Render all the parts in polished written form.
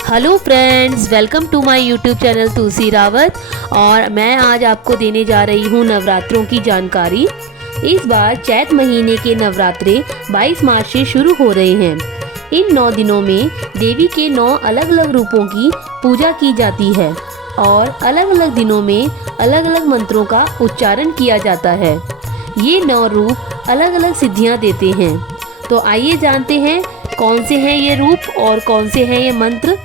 Hello friends, welcome to my YouTube channel Tulsi Rawat. और मैं आज आपको देने जा रही हूँ नवरात्रों की जानकारी। इस बार चैत महीने के नवरात्रे 22 मार्च से शुरू हो रहे हैं। इन 9 दिनों में देवी के 9 अलग अलग रूपों की पूजा की जाती है और अलग अलग दिनों में अलग अलग मंत्रों का उच्चारण किया जाता है। ये 9 रूप अलग अलग सिद्धियाँ देते हैं। तो आइए जानते हैं कौन से हैं ये रूप और कौन से हैं ये मंत्र।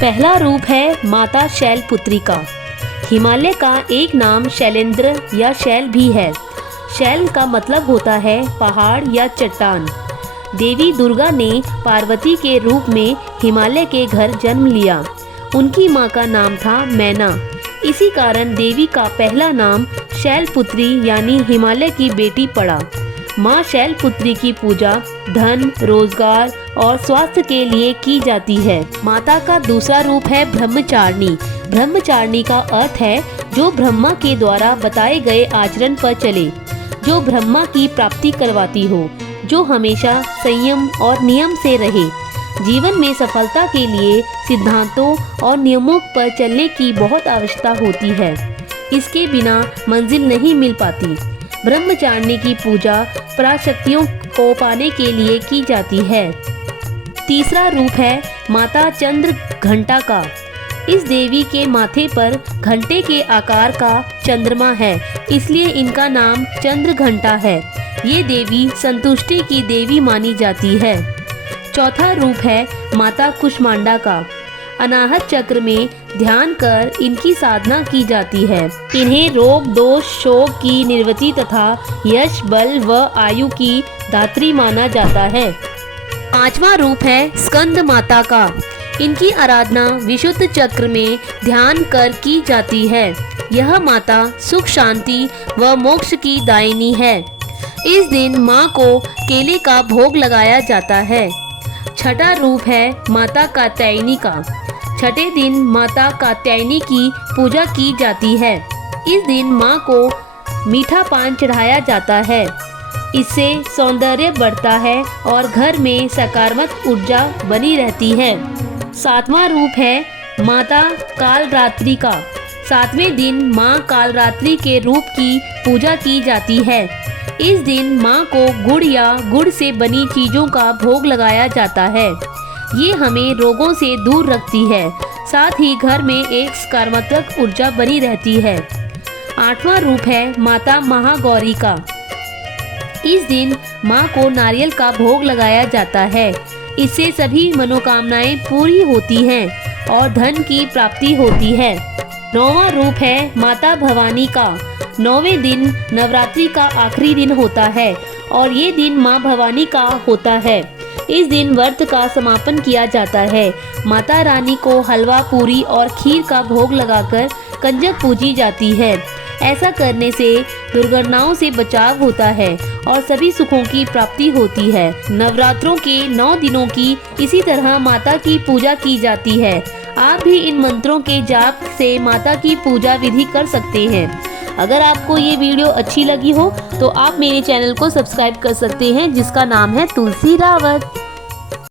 पहला रूप है माता शैलपुत्री का। हिमालय का एक नाम शैलेंद्र या शैल भी है। शैल का मतलब होता है पहाड़ या चट्टान। देवी दुर्गा ने पार्वती के रूप में हिमालय के घर जन्म लिया। उनकी माँ का नाम था मैना। इसी कारण देवी का पहला नाम शैलपुत्री यानी हिमालय की बेटी पड़ा। माँ शैलपुत्री की पूजा धन, रोजगार और स्वास्थ्य के लिए की जाती है। माता का दूसरा रूप है ब्रह्मचारिणी। ब्रह्मचारिणी का अर्थ है जो ब्रह्मा के द्वारा बताए गए आचरण पर चले, जो ब्रह्मा की प्राप्ति करवाती हो, जो हमेशा संयम और नियम से रहे। जीवन में सफलता के लिए सिद्धांतों और नियमों पर चलने की बहुत आवश्यकता होती है। इसके बिना मंजिल नहीं मिल पाती। ब्रह्मचारिणी की पूजा पराशक्तियों को पाने के लिए की जाती है। तीसरा रूप है माता चंद्र घंटा का। इस देवी के माथे पर घंटे के आकार का चंद्रमा है, इसलिए इनका नाम चंद्र घंटा है। ये देवी संतुष्टि की देवी मानी जाती है। चौथा रूप है माता कुष्मांडा का। अनाहत चक्र में ध्यान कर इनकी साधना की जाती है। इन्हें रोग, दोष, शोक की निवृत्ति तथा यश, बल व आयु की दात्री माना जाता है। पांचवा रूप है स्कंद माता का। इनकी आराधना विशुद्ध चक्र में ध्यान कर की जाती है। यह माता सुख, शांति व मोक्ष की दायिनी है। इस दिन माँ को केले का भोग लगाया जाता है। छठा रूप है माता कात्यायनी का। छठे दिन माता कात्यायनी की पूजा की जाती है। इस दिन माँ को मीठा पान चढ़ाया जाता है। इससे सौंदर्य बढ़ता है और घर में सकारात्मक ऊर्जा बनी रहती है। सातवां रूप है माता कालरात्रि का। 7वें दिन माँ कालरात्रि के रूप की पूजा की जाती है। इस दिन माँ को गुड़ या गुड़ से बनी चीज़ों का भोग लगाया जाता है। ये हमें रोगों से दूर रखती है, साथ ही घर में एक सकारात्मक ऊर्जा बनी रहती है। 8वां रूप है माता महागौरी का। इस दिन माँ को नारियल का भोग लगाया जाता है। इससे सभी मनोकामनाएं पूरी होती हैं और धन की प्राप्ति होती है। 9वां रूप है माता भवानी का। 9वें दिन नवरात्रि का आखिरी दिन होता है और ये दिन माँ भवानी का होता है। इस दिन व्रत का समापन किया जाता है। माता रानी को हलवा, पूरी और खीर का भोग लगाकर कंजक पूजी जाती है। ऐसा करने से दुर्घटनाओं से बचाव होता है और सभी सुखों की प्राप्ति होती है। नवरात्रों के 9 दिनों की इसी तरह माता की पूजा की जाती है। आप भी इन मंत्रों के जाप से माता की पूजा विधि कर सकते हैं। अगर आपको ये वीडियो अच्छी लगी हो तो आप मेरे चैनल को सब्सक्राइब कर सकते हैं, जिसका नाम है तुलसी रावत।